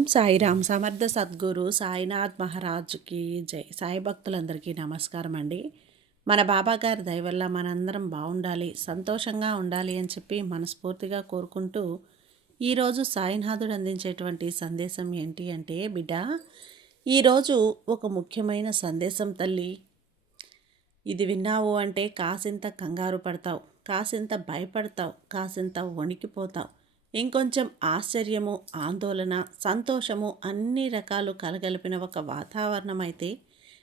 ఓం సాయిరామ్. సమర్థ సద్గురు సాయినాథ్ మహారాజుకి జై. సాయి భక్తులందరికీ నమస్కారం అండి. మన బాబా గారి దయ వల్ల మనందరం బాగుండాలి, సంతోషంగా ఉండాలి అని చెప్పి మనస్ఫూర్తిగా కోరుకుంటూ ఈరోజు సాయినాథుడు అందించేటువంటి సందేశం ఏంటి అంటే, బిడ్డ, ఈరోజు ఒక ముఖ్యమైన సందేశం తల్లి. ఇది విన్నావు అంటే కాసింత కంగారు పడతావు, కాసింత భయపడతావు, కాసింత వణికిపోతావు. ఇంకొంచెం ఆశ్చర్యము, ఆందోళన, సంతోషము అన్ని రకాలు కలగలిపిన ఒక వాతావరణం అయితే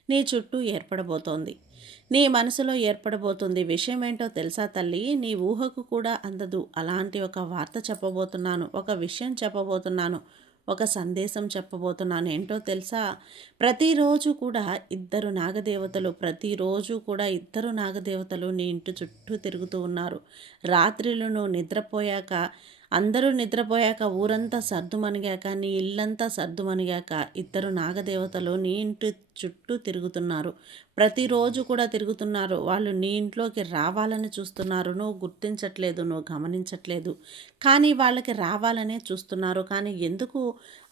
నీ చుట్టూ ఏర్పడబోతోంది. నీ మనసులో ఏర్పడబోతుంది. విషయం ఏంటో తెలుసా తల్లి? నీ ఊహకు కూడా అందదు అలాంటి ఒక వార్త చెప్పబోతున్నాను, ఒక విషయం చెప్పబోతున్నాను, ఒక సందేశం చెప్పబోతున్నాను. ఏంటో తెలుసా? ప్రతిరోజు కూడా ఇద్దరు నాగదేవతలు నీ ఇంటి చుట్టూ తిరుగుతూ ఉన్నారు. రాత్రిలో నువ్వు నిద్రపోయాక, అందరూ నిద్రపోయాక, ఊరంతా సర్దుమణిగాక, నీ ఇల్లంతా సర్దుమణిగాక ఇద్దరు నాగదేవతలు నీ ఇంటి చుట్టూ తిరుగుతున్నారు. ప్రతిరోజు కూడా తిరుగుతున్నారు. వాళ్ళు నీ ఇంట్లోకి రావాలని చూస్తున్నారు. నువ్వు గుర్తించట్లేదు, నువ్వు గమనించట్లేదు. కానీ వాళ్ళకి రావాలనే చూస్తున్నారు. కానీ ఎందుకు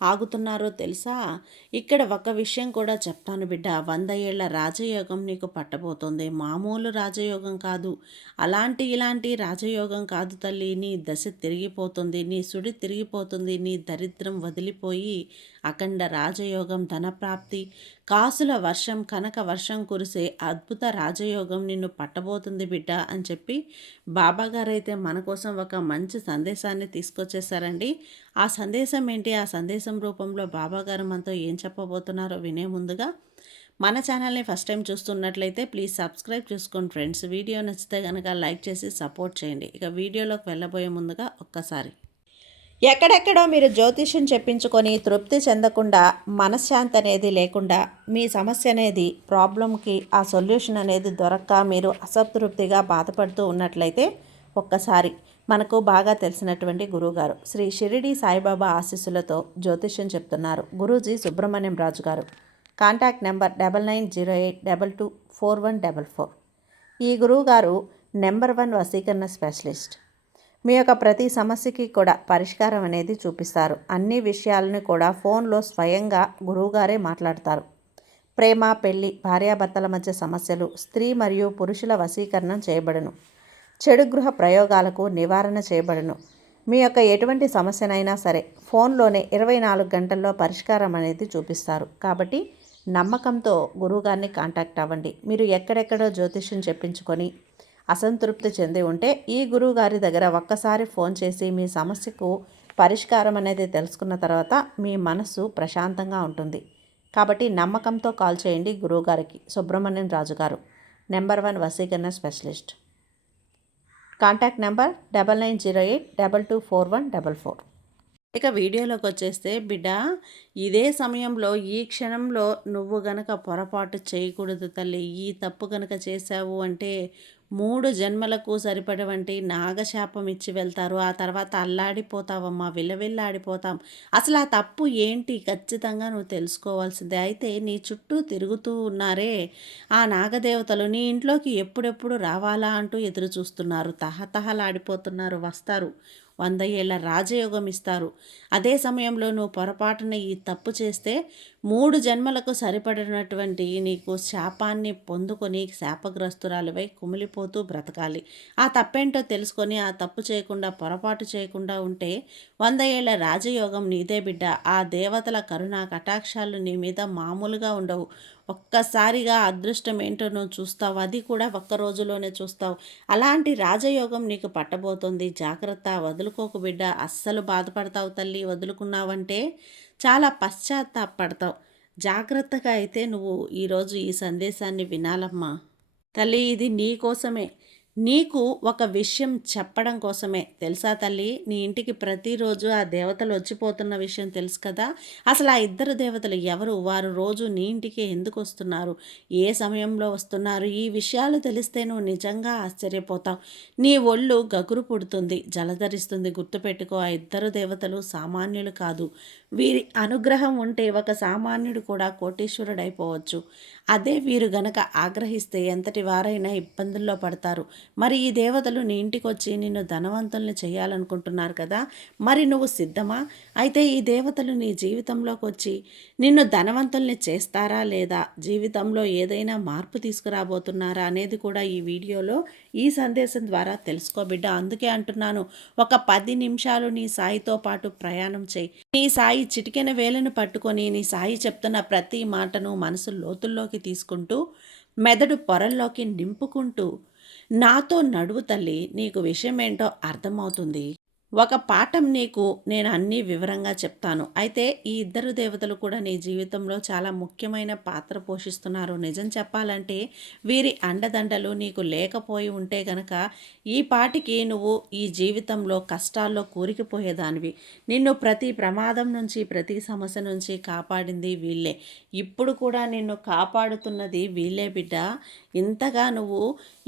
ఆగుతున్నారో తెలుసా? ఇక్కడ ఒక విషయం కూడా చెప్తాను బిడ్డ. 100 ఏళ్ల రాజయోగం నీకు పట్టబోతోంది. మామూలు రాజయోగం కాదు, ఇలాంటి రాజయోగం కాదు తల్లి. నీ దశ తిరిగిపోతుంది, నీ సుడి తిరిగిపోతుంది, నీ దరిద్రం వదిలిపోయి అఖండ రాజయోగం, ధనప్రాప్తి, కాసుల వర్షం, కనక వర్షం కురిసే అద్భుత రాజయోగం నిన్ను పట్టబోతుంది బిడ్డ అని చెప్పి బాబాగారైతే మన కోసం ఒక మంచి సందేశాన్ని తీసుకొచ్చేసారండి. ఆ సందేశం ఏంటి? ఆ సందేశం రూపంలో బాబాగారు మనతో ఏం చెప్పబోతున్నారో వినే ముందుగా మన ఛానల్ని ఫస్ట్ టైం చూస్తున్నట్లయితే ప్లీజ్ సబ్స్క్రైబ్ చేసుకోండి ఫ్రెండ్స్. వీడియో నచ్చితే కనుక లైక్ చేసి సపోర్ట్ చేయండి. ఇక వీడియోలోకి వెళ్ళబోయే ముందుగా ఒక్కసారి, ఎక్కడెక్కడో మీరు జ్యోతిష్యం చెప్పించుకొని తృప్తి చెందకుండా, మనశ్శాంతి అనేది లేకుండా, మీ సమస్య అనేది, ప్రాబ్లంకి ఆ సొల్యూషన్ అనేది దొరక్క మీరు అసంతృప్తిగా బాధపడుతూ ఉన్నట్లయితే ఒక్కసారి మనకు బాగా తెలిసినటువంటి గురువుగారు శ్రీ షిరిడి సాయిబాబా ఆశీస్సులతో జ్యోతిష్యం చెప్తున్నారు గురూజీ సుబ్రహ్మణ్యం రాజు గారు. Contact number 9908224144. ఈ గురువుగారు నెంబర్ 1 వశీకరణ స్పెషలిస్ట్. మీ యొక్క ప్రతి సమస్యకి కూడా పరిష్కారం అనేది చూపిస్తారు. అన్ని విషయాలను కూడా ఫోన్లో స్వయంగా గురువుగారే మాట్లాడతారు. ప్రేమ, పెళ్లి, భార్యాభర్తల మధ్య సమస్యలు, స్త్రీ మరియు పురుషుల వశీకరణం చేయబడును. చెడు గృహ ప్రయోగాలకు నివారణ చేయబడును. మీ యొక్క ఎటువంటి సమస్యనైనా సరే ఫోన్లోనే 24 గంటల్లో పరిష్కారం అనేది చూపిస్తారు. కాబట్టి నమ్మకంతో గురువుగారిని కాంటాక్ట్ అవ్వండి. మీరు ఎక్కడెక్కడో జ్యోతిష్యం చెప్పించుకొని అసంతృప్తి చెంది ఉంటే ఈ గురువుగారి దగ్గర ఒక్కసారి ఫోన్ చేసి మీ సమస్యకు పరిష్కారం అనేది తెలుసుకున్న తర్వాత మీ మనసు ప్రశాంతంగా ఉంటుంది. కాబట్టి నమ్మకంతో కాల్ చేయండి గురువుగారికి. సుబ్రహ్మణ్యం రాజు గారు, నెంబర్ 1 వశీకరణ స్పెషలిస్ట్. Contact number 9908224144. ఇక వీడియోలోకి వచ్చేస్తే బిడ్డ, ఇదే సమయంలో ఈ క్షణంలో నువ్వు గనక పొరపాటు చేయకూడదు తల్లి. ఈ తప్పు గనక చేశావు అంటే 3 జన్మలకు సరిపడవంటి నాగశాపం ఇచ్చి వెళ్తారు. ఆ తర్వాత అల్లాడిపోతావమ్మా, విలవిల్లాడిపోతాం. అసలు ఆ తప్పు ఏంటి ఖచ్చితంగా నువ్వు తెలుసుకోవాల్సిందే. అయితే నీ చుట్టూ తిరుగుతూ ఉన్నారే ఆ నాగదేవతలు, నీ ఇంట్లోకి ఎప్పుడెప్పుడు రావాలా అంటూ ఎదురు చూస్తున్నారు. తహతహలాడిపోతున్నారు. వస్తారు, 100 ఏళ్ల రాజయోగం ఇస్తారు. అదే సమయంలో నువ్వు పొరపాటున ఈ తప్పు చేస్తే 3 జన్మలకు సరిపడినటువంటి నీకు శాపాన్ని పొందుకొని శాపగ్రస్తురాలివై కుమిలిపోతూ బ్రతకాలి. ఆ తప్పేంటో తెలుసుకొని ఆ తప్పు చేయకుండా, పొరపాటు చేయకుండా ఉంటే 100 ఏళ్ల రాజయోగం నీదే బిడ్డ. ఆ దేవతల కరుణా కటాక్షాలు నీ మీద మామూలుగా ఉండవు. ఒక్కసారిగా అదృష్టం ఏంటో నువ్వు చూస్తావు. అది కూడా ఒక్క రోజులోనే చూస్తావు. అలాంటి రాజయోగం నీకు పట్టబోతోంది. జాగ్రత్త, వదులుకోకు బిడ్డ. అస్సలు బాధపడతావు తల్లి. వదులుకున్నావంటే చాలా పశ్చాత్తాపడతావు. జాగ్రత్తగా అయితే నువ్వు ఈరోజు ఈ సందేశాన్ని వినాలమ్మా తల్లి. ఇది నీ కోసమే, నీకు ఒక విషయం చెప్పడం కోసమే. తెలుసా తల్లి? నీ ఇంటికి ప్రతిరోజు ఆ దేవతలు వచ్చిపోతున్న విషయం తెలుసు కదా? అసలు ఆ ఇద్దరు దేవతలు ఎవరు? వారు రోజు నీ ఇంటికి ఎందుకు వస్తున్నారు? ఏ సమయంలో వస్తున్నారు? ఈ విషయాలు తెలిస్తే నువ్వు నిజంగా ఆశ్చర్యపోతావు. నీ ఒళ్ళు గగురు పుడుతుంది, జలధరిస్తుంది. గుర్తుపెట్టుకో, ఆ ఇద్దరు దేవతలు సామాన్యులు కాదు. వీరి అనుగ్రహం ఉంటే ఒక సామాన్యుడు కూడా కోటీశ్వరుడైపోవచ్చు. అదే వీరు గనక ఆగ్రహిస్తే ఎంతటి వారైనా ఇబ్బందుల్లో పడతారు. మరి ఈ దేవతలు నీ ఇంటికొచ్చి నిన్ను ధనవంతుల్ని చేయాలనుకుంటున్నారు కదా! మరి నువ్వు సిద్ధమా? అయితే ఈ దేవతలు నీ జీవితంలోకొచ్చి నిన్ను ధనవంతుల్ని చేస్తారా లేదా? జీవితంలో ఏదైనా మార్పు తీసుకురాబోతున్నారా అనేది కూడా ఈ వీడియోలో ఈ సందేశం ద్వారా తెలుసుకో బిడ్డ. అందుకే అంటున్నాను, ఒక 10 నిమిషాలు నీ సాయితో పాటు ప్రయాణం చెయ్యి. నీ సాయి చిటికెన వేలును పట్టుకొని నీ సాయి చెప్తున్న ప్రతి మాటను మనసు లోతుల్లోకి తీసుకుంటూ మెదడు పొరల్లోకి నింపుకుంటూ నాతో నడువు తల్లి, నీకు విషయమేంటో అర్థమవుతుంది. ఒక పాఠం నీకు నేను అన్నీ వివరంగా చెప్తాను. అయితే ఈ ఇద్దరు దేవతలు కూడా నీ జీవితంలో చాలా ముఖ్యమైన పాత్ర పోషిస్తున్నారు. నిజం చెప్పాలంటే వీరి అండదండలు నీకు లేకపోయి ఉంటే గనక ఈ పాటికి నువ్వు ఈ జీవితంలో కష్టాల్లో కూరుకుపోయేదానివి. నిన్ను ప్రతి ప్రమాదం నుంచి, ప్రతి సమస్య నుంచి కాపాడింది వీళ్ళే. ఇప్పుడు కూడా నిన్ను కాపాడుతున్నది వీళ్ళే బిడ్డ. ఇంతగా నువ్వు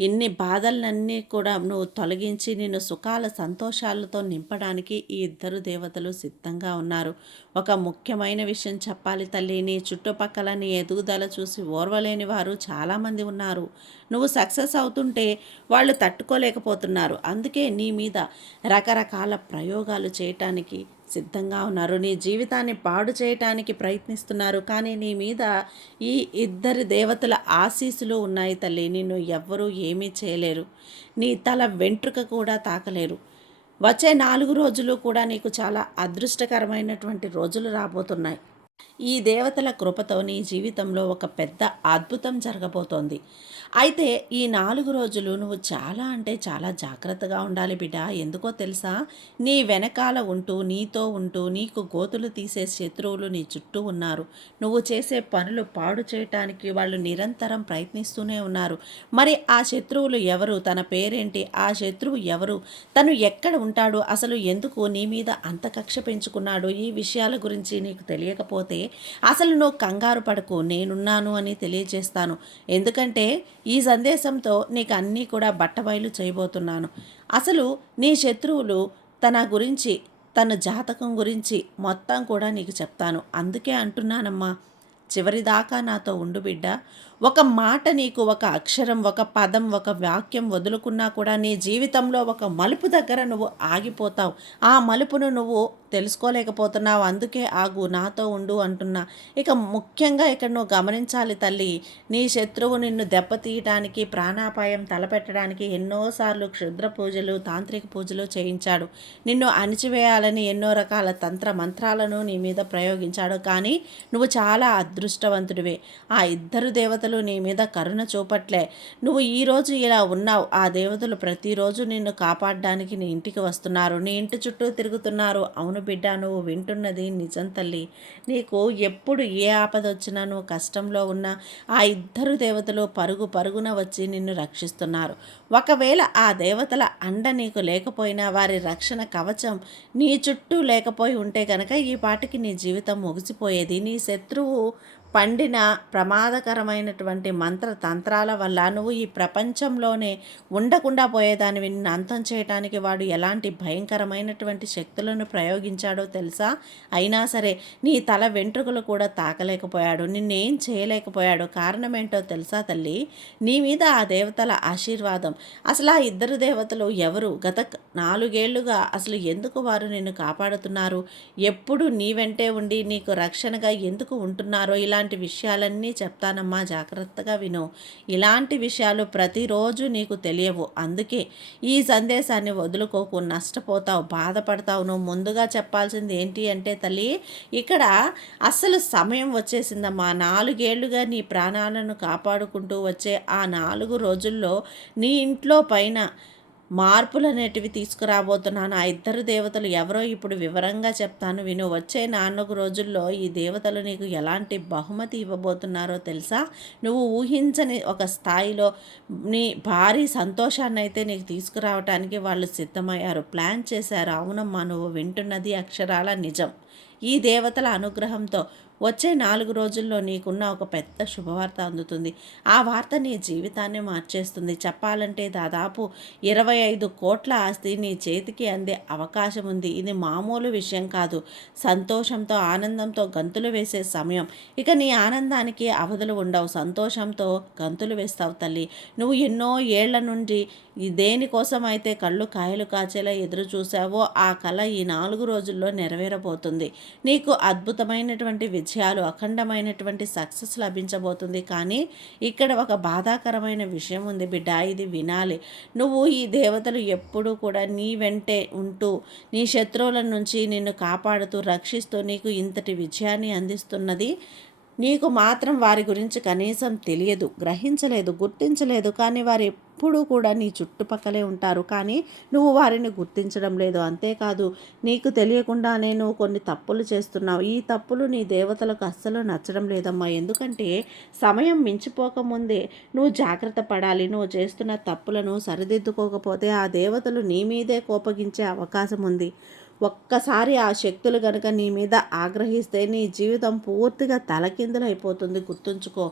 ఇన్ని బాధలన్నీ కూడా నువ్వు తొలగించి నిన్ను సుఖాల సంతోషాలతో నింపడానికి ఈ ఇద్దరు దేవతలు సిద్ధంగా ఉన్నారు. ఒక ముఖ్యమైన విషయం చెప్పాలి తల్లి, నీ చుట్టుపక్కల నీ ఎదుగుదల చూసి ఓర్వలేని వారు చాలామంది ఉన్నారు. నువ్వు సక్సెస్ అవుతుంటే వాళ్ళు తట్టుకోలేకపోతున్నారు. అందుకే నీ మీద రకరకాల ప్రయోగాలు చేయటానికి సిద్ధంగా ఉన్నారు. నీ జీవితాన్ని పాడు చేయటానికి ప్రయత్నిస్తున్నారు. కానీ నీ మీద ఈ ఇద్దరి దేవతల ఆశీస్సులు ఉన్నాయి తల్లి. నిన్ను ఎవ్వరూ ఏమీ చేయలేరు. నీ తల వెంట్రుక కూడా తాకలేరు. వచ్చే 4 రోజులు కూడా నీకు చాలా అదృష్టకరమైనటువంటి రోజులు రాబోతున్నాయి. ఈ దేవతల కృపతో నీ జీవితంలో ఒక పెద్ద అద్భుతం జరగబోతోంది. అయితే ఈ 4 రోజులు నువ్వు చాలా అంటే చాలా జాగ్రత్తగా ఉండాలి బిడ్డ. ఎందుకో తెలుసా? నీ వెనకాల ఉంటూ, నీతో ఉంటూ, నీకు గోతులు తీసే శత్రువులు నీ చుట్టూ ఉన్నారు. నువ్వు చేసే పనులు పాడు చేయటానికి వాళ్ళు నిరంతరం ప్రయత్నిస్తూనే ఉన్నారు. మరి ఆ శత్రువులు ఎవరు? తన పేరేంటి? ఆ శత్రువు ఎవరు? తను ఎక్కడ ఉంటాడు? అసలు ఎందుకు నీ మీద అంత కక్ష పెంచుకున్నాడు? ఈ విషయాల గురించి నీకు తెలియకపోతే అసలు నువ్వు కంగారు పడకు, నేనున్నాను అని తెలియజేస్తాను. ఎందుకంటే ఈ సందేశంతో నీకు అన్నీ కూడా బట్టబయలు చేయబోతున్నాను. అసలు నీ శత్రువులు తన గురించి, తన జాతకం గురించి మొత్తం కూడా నీకు చెప్తాను. అందుకే అంటున్నానమ్మా, చివరిదాకా నాతో ఉండు బిడ్డ. ఒక మాట నీకు, ఒక అక్షరం, ఒక పదం, ఒక వాక్యం వదులుకున్నా కూడా నీ జీవితంలో ఒక మలుపు దగ్గర నువ్వు ఆగిపోతావు. ఆ మలుపును నువ్వు తెలుసుకోలేకపోతున్నావు. అందుకే ఆగు, నాతో ఉండు అంటున్నా. ఇక ముఖ్యంగా ఇక్కడ నువ్వు గమనించాలి తల్లి, నీ శత్రువు నిన్ను దెబ్బతీయటానికి, ప్రాణాపాయం తలపెట్టడానికి ఎన్నోసార్లు క్షుద్ర పూజలు, తాంత్రిక పూజలు చేయించాడు. నిన్ను అణిచివేయాలని ఎన్నో రకాల తంత్ర మంత్రాలను నీ మీద ప్రయోగించాడు. కానీ నువ్వు చాలా అదృష్టవంతుడివే. ఆ ఇద్దరు దేవతలు నీ మీద కరుణ చూపట్లే. నువ్వు ఈరోజు ఇలా ఉన్నావు. ఆ దేవతలు ప్రతిరోజు నిన్ను కాపాడడానికి నీ ఇంటికి వస్తున్నారు, నీ ఇంటి చుట్టూ తిరుగుతున్నారు. అవును బిడ్డ, నువ్వు వింటున్నది నిజం తల్లి. నీకు ఎప్పుడు ఏ ఆపద వచ్చినా, నువ్వు కష్టంలో ఉన్నా ఆ ఇద్దరు దేవతలు పరుగు పరుగున వచ్చి నిన్ను రక్షిస్తున్నారు. ఒకవేళ ఆ దేవతల అండ నీకు లేకపోయినా, వారి రక్షణ కవచం నీ చుట్టూ లేకపోయి ఉంటే కనుక ఈ పాటికి నీ జీవితం ముగిసిపోయేది. నీ శత్రువు పండిన ప్రమాదకరమైనటువంటి మంత్ర తంత్రాల వల్ల నువ్వు ఈ ప్రపంచంలోనే ఉండకుండా పోయేదానివి. నిన్ను అంతం చేయటానికి వాడు ఎలాంటి భయంకరమైనటువంటి శక్తులను ప్రయోగించాడో తెలుసా? అయినా సరే నీ తల వెంట్రుకలు కూడా తాకలేకపోయాడు, నిన్నేం చేయలేకపోయాడు. కారణం ఏంటో తెలుసా తల్లి? నీ మీద ఆ దేవతల ఆశీర్వాదం. అసలు ఆ ఇద్దరు దేవతలు ఎవరు? గత 4 ఏళ్లుగా అసలు ఎందుకు వారు నిన్ను కాపాడుతున్నారు? ఎప్పుడు నీ వెంటే ఉండి నీకు రక్షణగా ఎందుకు ఉంటున్నారో ఇలాంటి విషయాలన్నీ చెప్తానమ్మా, జాగ్రత్తగా విను. ఇలాంటి విషయాలు ప్రతిరోజు నీకు తెలియవు. అందుకే ఈ సందేశాన్ని వదులుకోకు, నష్టపోతావు, బాధపడతావు. నువ్వు ముందుగా చెప్పాల్సింది ఏంటి అంటే తల్లి, ఇక్కడ అస్సలు సమయం వచ్చేసిందమ్మా. 4 ఏళ్లుగా నీ ప్రాణాలను కాపాడుకుంటూ వచ్చే ఆ 4 రోజుల్లో నీ ఇంట్లో పైన మార్పులు అనేటివి తీసుకురాబోతున్నాను. ఆ ఇద్దరు దేవతలు ఎవరో ఇప్పుడు వివరంగా చెప్తాను విను. వచ్చే 4 రోజుల్లో ఈ దేవతలు నీకు ఎలాంటి బహుమతి ఇవ్వబోతున్నారో తెలుసా? నువ్వు ఊహించని ఒక స్థాయిలో నీ భారీ సంతోషాన్ని అయితే నీకు తీసుకురావటానికి వాళ్ళు సిద్ధమయ్యారు, ప్లాన్ చేశారు. అవునమ్మా, నువ్వు వింటున్నది అక్షరాల నిజం. ఈ దేవతల అనుగ్రహంతో వచ్చే 4 రోజుల్లో నీకున్న ఒక పెద్ద శుభవార్త అందుతుంది. ఆ వార్త నీ జీవితాన్ని మార్చేస్తుంది. చెప్పాలంటే దాదాపు 25 కోట్ల ఆస్తి నీ చేతికి అందే అవకాశం ఉంది. ఇది మామూలు విషయం కాదు. సంతోషంతో, ఆనందంతో గంతులు వేసే సమయం. ఇక నీ ఆనందానికి అవధులు ఉండవు. సంతోషంతో గంతులు వేస్తావు తల్లి. నువ్వు ఎన్నో ఏళ్ల నుండి దేనికోసం అయితే కళ్ళు కాయలు కాచేలా ఎదురు చూసావో ఆ కళ ఈ 4 రోజుల్లో నెరవేరబోతుంది. నీకు అద్భుతమైనటువంటి విజయాలు, అఖండమైనటువంటి సక్సెస్ లభించబోతుంది. కానీ ఇక్కడ ఒక బాధాకరమైన విషయం ఉంది బిడ్డ, ఇది వినాలి. నువ్వు ఈ దేవతలు ఎప్పుడూ కూడా నీ వెంటే ఉంటూ నీ శత్రువుల నుంచి నిన్ను కాపాడుతూ రక్షిస్తూ నీకు ఇంతటి విజయాన్ని అందిస్తున్నది. నీకు మాత్రం వారి గురించి కనీసం తెలియదు, గ్రహించలేదు, గుర్తించలేదు. కానీ వారు ఎప్పుడూ కూడా నీ చుట్టుపక్కలే ఉంటారు. కానీ నువ్వు వారిని గుర్తించడం లేదు. అంతేకాదు, నీకు తెలియకుండానే నువ్వు కొన్ని తప్పులు చేస్తున్నావు. ఈ తప్పులు నీ దేవతలకు అస్సలు నచ్చడం లేదమ్మా. ఎందుకంటే సమయం మించిపోకముందే నువ్వు జాగ్రత్త పడాలి. నువ్వు చేస్తున్న తప్పులను సరిదిద్దుకోకపోతే ఆ దేవతలు నీ మీదే కోపగించే అవకాశం ఉంది. ఒక్కసారి ఆ శక్తులు గనుక నీ మీద ఆగ్రహిస్తే నీ జీవితం పూర్తిగా తలకిందులైపోతుంది. గుర్తుంచుకో,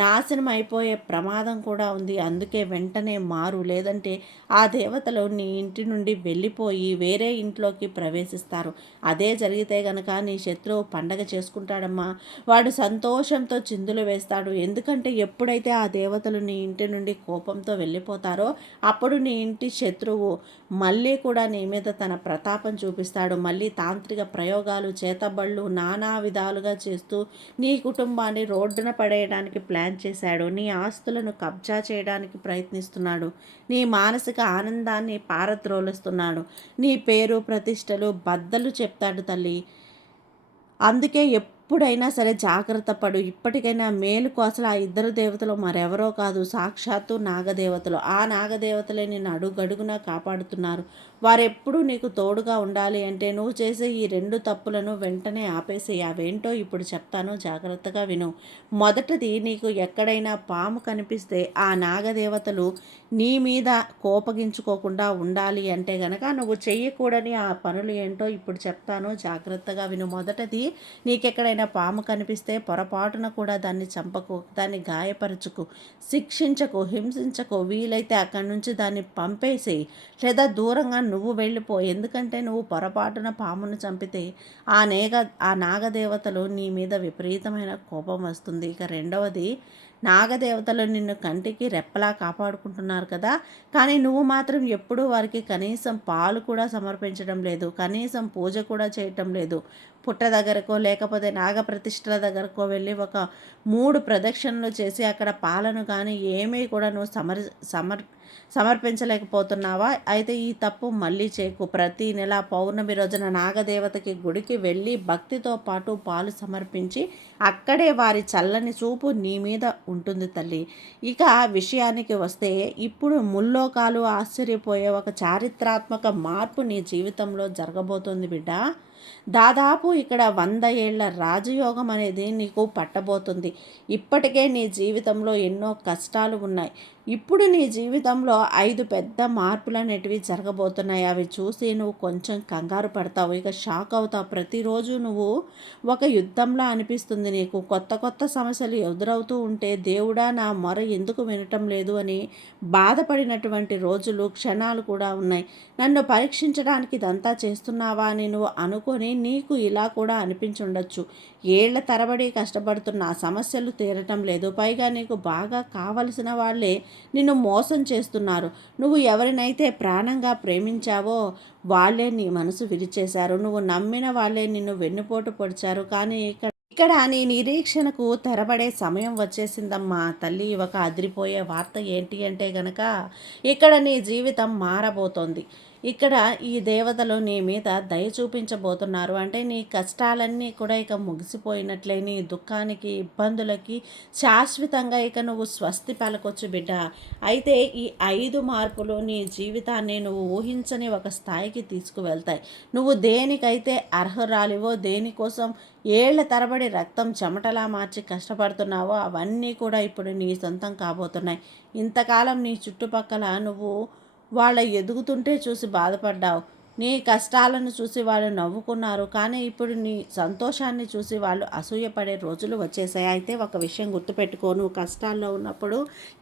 నాశనం అయిపోయే ప్రమాదం కూడా ఉంది. అందుకే వెంటనే మారు, లేదంటే ఆ దేవతలు నీ ఇంటి నుండి వెళ్ళిపోయి వేరే ఇంట్లోకి ప్రవేశిస్తారు. అదే జరిగితే గనక నీ శత్రువు పండగ చేసుకుంటాడమ్మా. వాడు సంతోషంతో చిందులు వేస్తాడు. ఎందుకంటే ఎప్పుడైతే ఆ దేవతలు నీ ఇంటి నుండి కోపంతో వెళ్ళిపోతారో అప్పుడు నీ ఇంటి శత్రువు మళ్ళీ కూడా నీ మీద తన ప్రతాపం చూపిస్తాడు. మళ్ళీ తాంత్రిక ప్రయోగాలు, చేతబళ్ళు నానా విధాలుగా చేస్తూ నీ కుటుంబాన్ని రోడ్డున పడేయడానికి ప్లాన్ చేశాడు. నీ ఆస్తులను కబ్జా చేయడానికి ప్రయత్నిస్తున్నాడు. నీ మానసిక ఆనందాన్ని పారద్రోలుస్తున్నాడు. నీ పేరు ప్రతిష్టలు బద్దలు చెప్తాడు తల్లి. అందుకే ఎప్పుడైనా సరే జాగ్రత్త పడు. ఇప్పటికైనా మేలుకు అసలు ఆ ఇద్దరు దేవతలు మరెవరో కాదు, సాక్షాత్తు నాగదేవతలు. ఆ నాగదేవతలే నిన్ను అడుగడుగునా కాపాడుతున్నారు. వారెప్పుడూ నీకు తోడుగా ఉండాలి అంటే నువ్వు చేసే ఈ 2 తప్పులను వెంటనే ఆపేసేయి. అవేంటో ఇప్పుడు చెప్తాను, జాగ్రత్తగా విను. మొదటిది, నీకు ఎక్కడైనా పాము కనిపిస్తే ఆ నాగదేవతలు నీ మీద కోపగించుకోకుండా ఉండాలి అంటే గనక నువ్వు చెయ్యకూడని ఆ పనులు ఏంటో ఇప్పుడు చెప్తాను, జాగ్రత్తగా విను. మొదటిది, నీకెక్కడైనా పాము కనిపిస్తే పొరపాటున కూడా దాన్ని చంపకు, దాన్ని గాయపరచుకు, శిక్షించకు, హింసించకు. వీలైతే అక్కడి నుంచి దాన్ని పంపేసేయి, లేదా దూరంగా నువ్వు వెళ్ళిపో. ఎందుకంటే నువ్వు పొరపాటున పామును చంపితే ఆ నాగదేవతలు నీ మీద విపరీతమైన కోపం వస్తుంది. ఇక రెండవది, నాగదేవతలు నిన్ను కంటికి రెప్పలా కాపాడుకుంటున్నారు కదా, కానీ నువ్వు మాత్రం ఎప్పుడూ వారికి కనీసం పాలు కూడా సమర్పించడం లేదు, కనీసం పూజ కూడా చేయటం లేదు. పుట్ట దగ్గరకో లేకపోతే నాగప్రతిష్ఠల దగ్గరకో వెళ్ళి ఒక 3 ప్రదక్షిణలు చేసి అక్కడ పాలను కానీ ఏమీ కూడా నువ్వు సమర్పించలేకపోతున్నావా? అయితే ఈ తప్పు మళ్ళీ చేయకు. ప్రతి నెల పౌర్ణమి రోజున నాగదేవతకి గుడికి వెళ్ళి భక్తితో పాటు పాలు సమర్పించి అక్కడే వారి చల్లని చూపు నీ మీద ఉంటుంది తల్లి. ఇక విషయానికి వస్తే, ఇప్పుడు ముల్లోకాలు ఆశ్చర్యపోయే ఒక చారిత్రాత్మక మార్పు నీ జీవితంలో జరగబోతోంది బిడ్డ. దాదాపు ఇక్కడ 100 ఏళ్ల రాజయోగం అనేది నీకు పట్టబోతుంది. ఇప్పటికే నీ జీవితంలో ఎన్నో కష్టాలు ఉన్నాయి. ఇప్పుడు నీ జీవితంలో 5 పెద్ద మార్పులు అనేటివి జరగబోతున్నాయి. అవి చూసి నువ్వు కొంచెం కంగారు పడతావు, ఇక షాక్ అవుతావు. ప్రతిరోజు నువ్వు ఒక యుద్ధంలా అనిపిస్తుంది నీకు. కొత్త కొత్త సమస్యలు ఎదురవుతూ ఉంటే దేవుడా నా మొర ఎందుకు వినటం లేదు అని బాధపడినటువంటి రోజులు, క్షణాలు కూడా ఉన్నాయి. నన్ను పరీక్షించడానికి ఇదంతా చేస్తున్నావా అని నువ్వు అనుకొని నీకు ఇలా కూడా అనిపించుండొచ్చు. ఏళ్ల తరబడి కష్టపడుతున్న ఆ సమస్యలు తీరటం లేదు. పైగా నీకు బాగా కావలసిన వాళ్ళే నిన్ను మోసం చేస్తున్నారు. నువ్వు ఎవరినైతే ప్రాణంగా ప్రేమించావో వాళ్ళే నీ మనసు విరిచేశారు. నువ్వు నమ్మిన వాళ్ళే నిన్ను వెన్నుపోటు పొడిచారు. కానీ ఇక్కడ నీ నిరీక్షణకు తెరబడే సమయం వచ్చేసిందమ్మా తల్లి. ఒక అదిరిపోయే వార్త ఏంటి అంటే గనక, ఇక్కడ నీ జీవితం మారబోతోంది. ఇక్కడ ఈ దేవతలు నీ మీద దయ చూపించబోతున్నారు. అంటే నీ కష్టాలన్నీ కూడా ఇక ముగిసిపోయినట్లే. నీ దుఃఖానికి, ఇబ్బందులకి శాశ్వతంగా ఇక నువ్వు స్వస్తి పలకొచ్చు బిడ్డ. అయితే ఈ 5 మార్పులు నీ జీవితాన్ని నువ్వు ఊహించని ఒక స్థాయికి తీసుకువెళ్తాయి. నువ్వు దేనికైతే అర్హురాలివో, దేనికోసం ఏళ్ల తరబడి రక్తం చెమటలా మార్చి కష్టపడుతున్నావో అవన్నీ కూడా ఇప్పుడు నీ సొంతం కాబోతున్నాయి. ఇంతకాలం నీ చుట్టుపక్కల నువ్వు వాళ్ళ ఎదుగుతుంటే చూసి బాధపడ్డావు. నీ కష్టాలను చూసి వాళ్ళు నవ్వుకున్నారు, కానీ ఇప్పుడు నీ సంతోషాన్ని చూసి వాళ్ళు అసూయపడే రోజులు వచ్చేసాయి. అయితే ఒక విషయం గుర్తుపెట్టుకో, నువ్వు కష్టాల్లో ఉన్నప్పుడు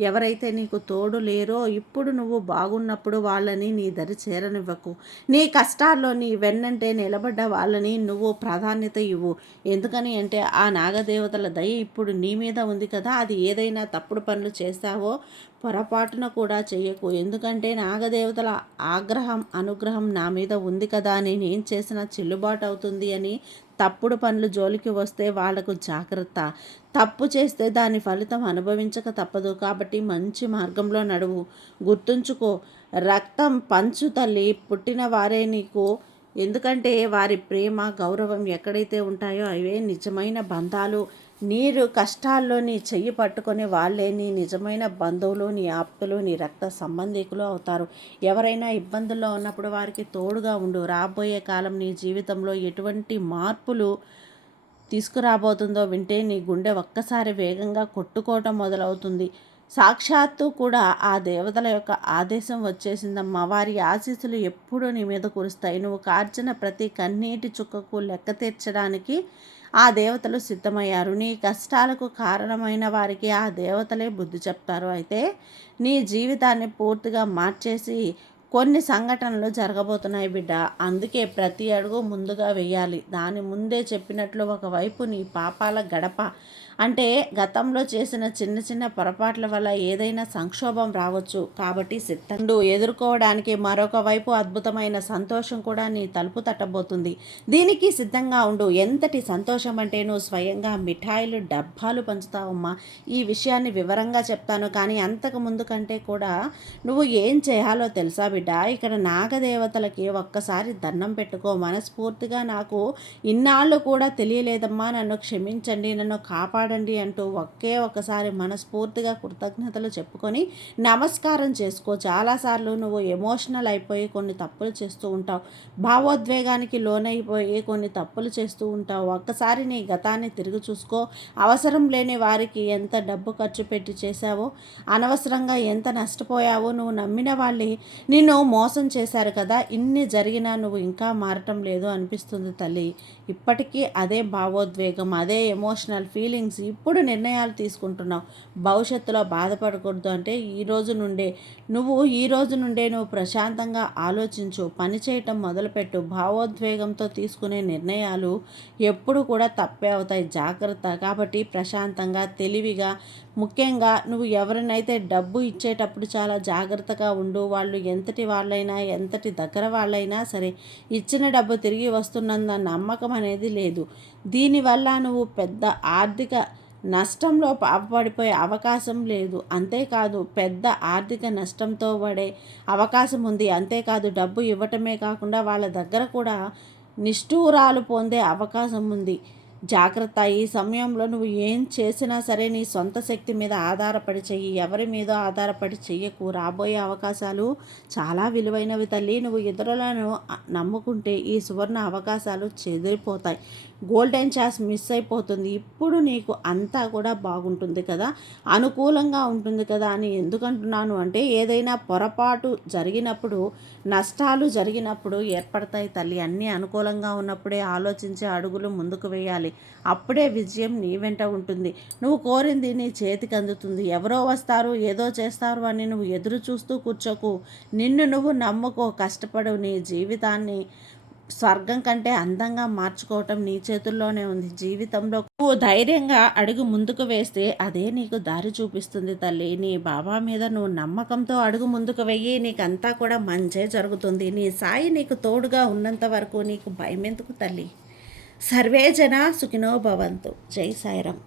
ఎవరైతే నీకు తోడు లేరో, ఇప్పుడు నువ్వు బాగున్నప్పుడు వాళ్ళని నీ దరి చేరనివ్వకు. నీ కష్టాల్లో నీ వెన్నంటే నిలబడ్డ వాళ్ళని నువ్వు ప్రాధాన్యత ఇవ్వు. ఎందుకని అంటే ఆ నాగదేవతల దయ ఇప్పుడు నీ మీద ఉంది కదా. అది ఏదైనా తప్పుడు పనులు చేస్తావో పొరపాటున కూడా చెయ్యకు. ఎందుకంటే నాగదేవతల ఆగ్రహం అనుగ్రహం నా మీద ఉంది కదా, నేనేం చేసినా చెల్లుబాటు అవుతుంది అని తప్పుడు పనులు జోలికి వస్తే వాళ్లకు జాగ్రత్త. తప్పు చేస్తే దాని ఫలితం అనుభవించక తప్పదు. కాబట్టి మంచి మార్గంలో నడువు. గుర్తుంచుకో, రక్తం పంచు తల్లి, పుట్టిన వారే నీకు. ఎందుకంటే వారి ప్రేమ గౌరవం ఎక్కడైతే ఉంటాయో అవే నిజమైన బంధాలు. నీరు కష్టాల్లో నీ చెయ్యి పట్టుకొని వాళ్ళే నీ నిజమైన బంధువులు, నీ ఆప్తులు, నీ రక్త సంబంధికులు అవుతారు. ఎవరైనా ఇబ్బందుల్లో ఉన్నప్పుడు వారికి తోడుగా ఉండు. రాబోయే కాలం నీ జీవితంలో ఎటువంటి మార్పులు తీసుకురాబోతుందో వింటే నీ గుండె ఒక్కసారి వేగంగా కొట్టుకోవటం మొదలవుతుంది. సాక్షాత్తు కూడా ఆ దేవతల యొక్క ఆదేశం వచ్చేసిందమ్మా. వారి ఆశీస్సులు ఎప్పుడూ నీ మీద కురుస్తాయి. నువ్వు కార్చిన ప్రతి కన్నీటి చుక్కకు లెక్క తీర్చడానికి ఆ దేవతలు సిద్ధమయ్యారు. నీ కష్టాలకు కారణమైన వారికి ఆ దేవతలే బుద్ధి చెప్తారు. అయితే నీ జీవితాన్ని పూర్తిగా మార్చేసి కొన్ని సంఘటనలు జరగబోతున్నాయి బిడ్డ. అందుకే ప్రతి అడుగు ముందుగా వేయాలి. దాని ముందే చెప్పినట్లు ఒకవైపు నీ పాపాల గడప, అంటే గతంలో చేసిన చిన్న చిన్న పొరపాట్ల వల్ల ఏదైనా సంక్షోభం రావచ్చు. కాబట్టి సిద్ధండు ఎదుర్కోవడానికి. మరొక వైపు అద్భుతమైన సంతోషం కూడా నీ తలుపు తట్టబోతుంది. దీనికి సిద్ధంగా ఉండు. ఎంతటి సంతోషం అంటే నువ్వు స్వయంగా మిఠాయిలు డబ్బాలు పంచుతావమ్మా. ఈ విషయాన్ని వివరంగా చెప్తాను, కానీ అంతకు ముందు కంటే కూడా నువ్వు ఏం చేయాలో తెలుసా బిడ్డ? ఇక్కడ నాగదేవతలకి ఒక్కసారి దండం పెట్టుకో. మనస్ఫూర్తిగా నాకు ఇన్నాళ్ళు కూడా తెలియలేదమ్మా, నన్ను క్షమించండి, నన్ను కాపాడండి అంటూ ఒకసారి మనస్ఫూర్తిగా కృతజ్ఞతలు చెప్పుకొని నమస్కారం చేసుకో. చాలాసార్లు నువ్వు ఎమోషనల్ అయిపోయి కొన్ని తప్పులు చేస్తూ ఉంటావు. భావోద్వేగానికి లోనైపోయి కొన్ని తప్పులు చేస్తూ ఉంటావు. ఒక్కసారి నీ గతాన్ని తిరిగి చూసుకో. అవసరం లేని వారికి ఎంత డబ్బు ఖర్చు పెట్టి చేశావో, అనవసరంగా ఎంత నష్టపోయావో. నువ్వు నమ్మిన వాళ్ళే నిన్ను మోసం చేశారు కదా. ఇన్ని జరిగినా నువ్వు ఇంకా మారటం లేదు అనిపిస్తుంది తల్లి. ఇప్పటికీ అదే భావోద్వేగం, అదే ఎమోషనల్ ఫీలింగ్స్. ఇప్పుడు నిర్ణయాలు తీసుకుంటున్నావు. భవిష్యత్తులో బాధపడకూడదు అంటే ఈ రోజు నుండే నువ్వు ప్రశాంతంగా ఆలోచించు. పని చేయటం మొదలుపెట్టు. భావోద్వేగంతో తీసుకునే నిర్ణయాలు ఎప్పుడు కూడా తప్పే అవుతాయి. జాగ్రత్త. కాబట్టి ప్రశాంతంగా, తెలివిగా, ముఖ్యంగా నువ్వు ఎవరినైతే డబ్బు ఇచ్చేటప్పుడు చాలా జాగ్రత్తగా ఉండు. వాళ్ళు ఎంతటి వాళ్ళైనా, ఎంతటి దగ్గర వాళ్ళైనా సరే, ఇచ్చిన డబ్బు తిరిగి వస్తున్నంత నమ్మకం అనేది లేదు. దీనివల్ల నువ్వు పెద్ద ఆర్థిక నష్టంలో పడిపోయే అవకాశం లేదు. అంతేకాదు పెద్ద ఆర్థిక నష్టంతో పడే అవకాశం ఉంది. అంతేకాదు డబ్బు ఇవ్వటమే కాకుండా వాళ్ళ దగ్గర కూడా నిష్ఠూరాలు పొందే అవకాశం ఉంది. జాగ్రత్త. ఈ సమయంలో నువ్వు ఏం చేసినా సరే నీ సొంత శక్తి మీద ఆధారపడి చెయ్యి. ఎవరి మీద ఆధారపడి చెయ్యకు. రాబోయే అవకాశాలు చాలా విలువైనవి తల్లి. నువ్వు ఇతరులను నమ్ముకుంటే ఈ సువర్ణ అవకాశాలు చెదిరిపోతాయి. గోల్డెన్ ఛాన్స్ మిస్ అయిపోతుంది. ఇప్పుడు నీకు అంతా కూడా బాగుంటుంది కదా, అనుకూలంగా ఉంటుంది కదా అని ఎందుకంటున్నాను అంటే, ఏదైనా పొరపాటు జరిగినప్పుడు, నష్టాలు జరిగినప్పుడు ఏర్పడతాయి తల్లి. అన్నీ అనుకూలంగా ఉన్నప్పుడే ఆలోచించే అడుగులు ముందుకు వేయాలి. అప్పుడే విజయం నీ వెంట ఉంటుంది. నువ్వు కోరింది నీ చేతికి అందుతుంది. ఎవరో వస్తారు, ఏదో చేస్తారు అని నువ్వు ఎదురు చూస్తూ కూర్చోకు. నిన్ను నువ్వు నమ్ముకో, కష్టపడు. నీ జీవితాన్ని స్వర్గం కంటే అందంగా మార్చుకోవటం నీ చేతుల్లోనే ఉంది. జీవితంలో నువ్వు ధైర్యంగా అడుగు ముందుకు వేస్తే అదే నీకు దారి చూపిస్తుంది తల్లి. నీ బాబా మీద నువ్వు నమ్మకంతో అడుగు ముందుకు వెయ్యి. నీకంతా కూడా మంచే జరుగుతుంది. నీ సాయి నీకు తోడుగా ఉన్నంత వరకు నీకు భయం ఎందుకు తల్లి. సర్వే జన సుఖినో భవంతు. జై సాయిరాం.